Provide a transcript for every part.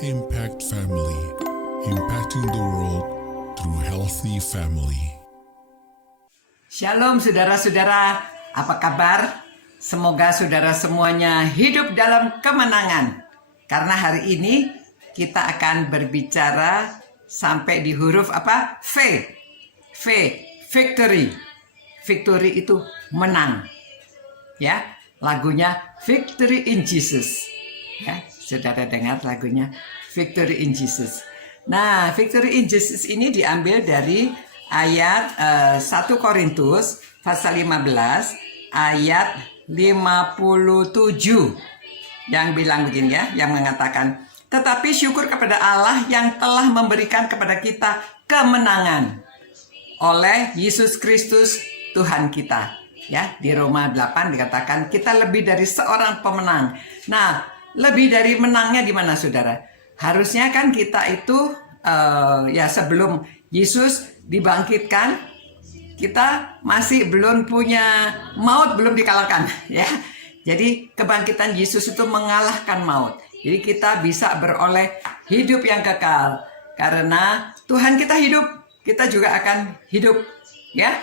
Impact Family, impacting the world through healthy family. Shalom saudara-saudara, apa kabar? Semoga saudara semuanya hidup dalam kemenangan. Karena hari ini kita akan berbicara sampai di huruf apa? V. V, victory. Victory itu menang. Ya, lagunya Victory in Jesus. Ya, saudara dengar lagunya Victory in Jesus. Nah, Victory in Jesus ini diambil dari ayat 1 Korintus pasal 15 ayat 57 yang bilang begini ya, yang mengatakan, tetapi syukur kepada Allah yang telah memberikan kepada kita kemenangan oleh Yesus Kristus Tuhan kita. Ya, di Roma 8 dikatakan kita lebih dari seorang pemenang. Nah, lebih dari menangnya di mana saudara? Harusnya kan kita itu ya sebelum Yesus dibangkitkan, kita masih belum punya maut, belum dikalahkan ya. Jadi kebangkitan Yesus itu mengalahkan maut. Jadi kita bisa beroleh hidup yang kekal. Karena Tuhan kita hidup, kita juga akan hidup ya.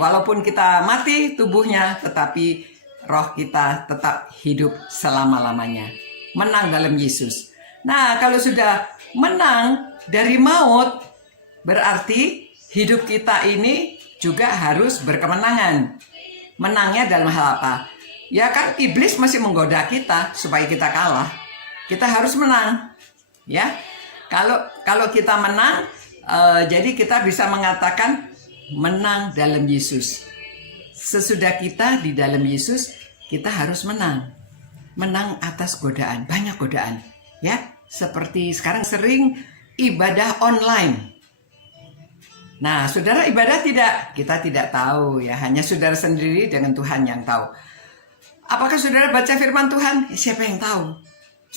Walaupun kita mati tubuhnya, tetapi roh kita tetap hidup selama-lamanya. Menang dalam Yesus. Nah, kalau sudah menang dari maut, berarti hidup kita ini juga harus berkemenangan. Menangnya dalam hal apa? Ya kan iblis masih menggoda kita supaya kita kalah. Kita harus menang. Ya. Kalau kita menang, jadi kita bisa mengatakan menang dalam Yesus. Sesudah kita di dalam Yesus, kita harus menang. Menang atas godaan, banyak godaan. Ya, seperti sekarang sering ibadah online. Nah, saudara ibadah tidak? Kita tidak tahu ya, hanya saudara sendiri dengan Tuhan yang tahu. Apakah saudara baca firman Tuhan? Siapa yang tahu?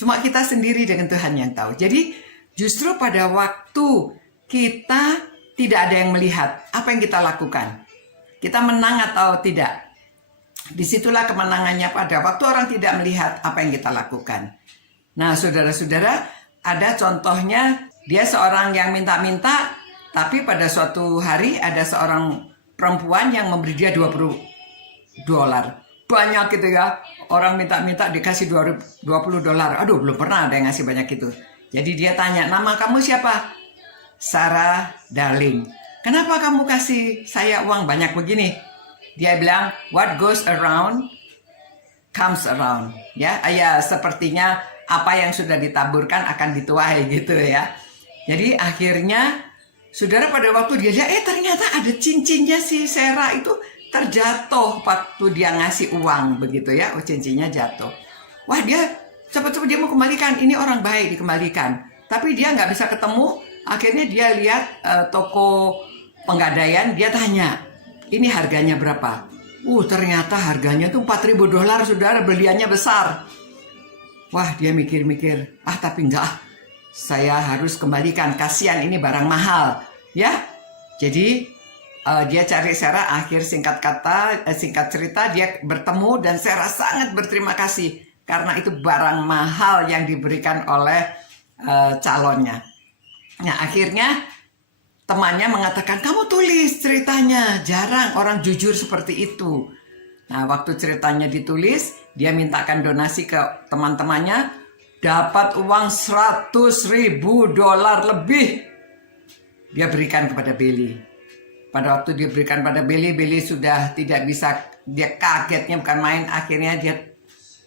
Cuma kita sendiri dengan Tuhan yang tahu. Jadi, justru pada waktu kita tidak ada yang melihat apa yang kita lakukan. Kita menang atau tidak. Disitulah kemenangannya pada waktu orang tidak melihat apa yang kita lakukan. Nah, saudara-saudara, ada contohnya dia seorang yang minta-minta, tapi pada suatu hari ada seorang perempuan yang memberi dia $20. Banyak gitu ya. Orang minta-minta dikasih $20. Aduh, belum pernah ada yang ngasih banyak itu. Jadi dia tanya, nama kamu siapa? Sarah Darling. Kenapa kamu kasih saya uang banyak begini? Dia bilang, what goes around comes around. Ya, sepertinya apa yang sudah ditaburkan akan dituai gitu ya. Jadi akhirnya, saudara pada waktu dia lihat, ternyata ada cincinnya si Sarah itu terjatuh waktu dia ngasih uang begitu ya. Oh, cincinnya jatuh. Wah, dia cepat-cepat dia mau kembalikan. Ini orang baik dikembalikan. Tapi dia nggak bisa ketemu. Akhirnya dia lihat toko penggadaian, dia tanya, ini harganya berapa? Ternyata harganya tuh $4.000, saudara, beliannya besar. Wah, dia mikir-mikir, tapi enggak, saya harus kembalikan, kasihan ini barang mahal, ya. Jadi dia cari Sarah, akhir singkat cerita dia bertemu dan Sarah sangat berterima kasih karena itu barang mahal yang diberikan oleh calonnya. Nah, akhirnya temannya mengatakan, kamu tulis ceritanya, jarang orang jujur seperti itu. Nah, waktu ceritanya ditulis, dia mintakan donasi ke teman-temannya, dapat uang $100.000 lebih. Dia berikan kepada Billy. Pada waktu dia berikan pada Billy sudah tidak bisa, dia kagetnya bukan main, akhirnya dia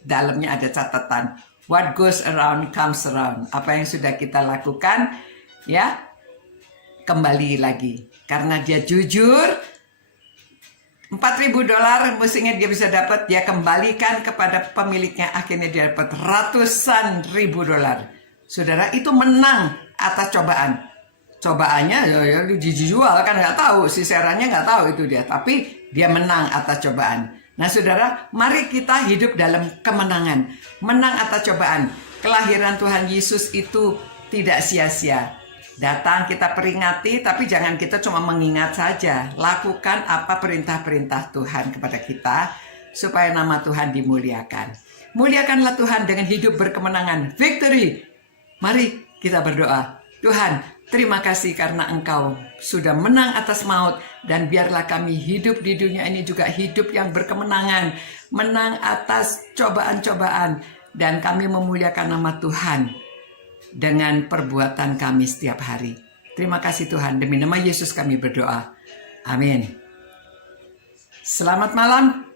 dalamnya ada catatan. What goes around comes around. Apa yang sudah kita lakukan, ya, kembali lagi. Karena dia jujur, $4.000 mestinya dia bisa dapat, dia kembalikan kepada pemiliknya, akhirnya dia dapat ratusan ribu dolar. Saudara, itu menang atas cobaan. Cobaannya ya dijual kan, nggak tahu, si Sarahnya nggak tahu itu dia, tapi dia menang atas cobaan. Nah, saudara, mari kita hidup dalam kemenangan, menang atas cobaan. Kelahiran Tuhan Yesus itu tidak sia-sia. Datang kita peringati, tapi jangan kita cuma mengingat saja. Lakukan apa perintah-perintah Tuhan kepada kita, supaya nama Tuhan dimuliakan. Muliakanlah Tuhan dengan hidup berkemenangan. Victory Mari kita berdoa. Tuhan, terima kasih karena Engkau sudah menang atas maut, dan biarlah kami hidup di dunia ini juga hidup yang berkemenangan, menang atas cobaan-cobaan, dan kami memuliakan nama Tuhan dengan perbuatan kami setiap hari. Terima kasih Tuhan, demi nama Yesus kami berdoa. Amin. Selamat malam.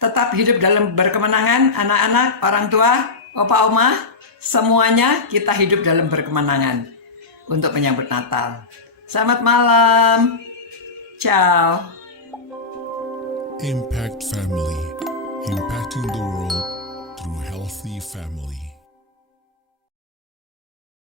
Tetap hidup dalam berkemenangan, anak-anak, orang tua, opa oma, semuanya kita hidup dalam berkemenangan untuk menyambut Natal. Selamat malam. Ciao. Impact Family, impacting the world through healthy family.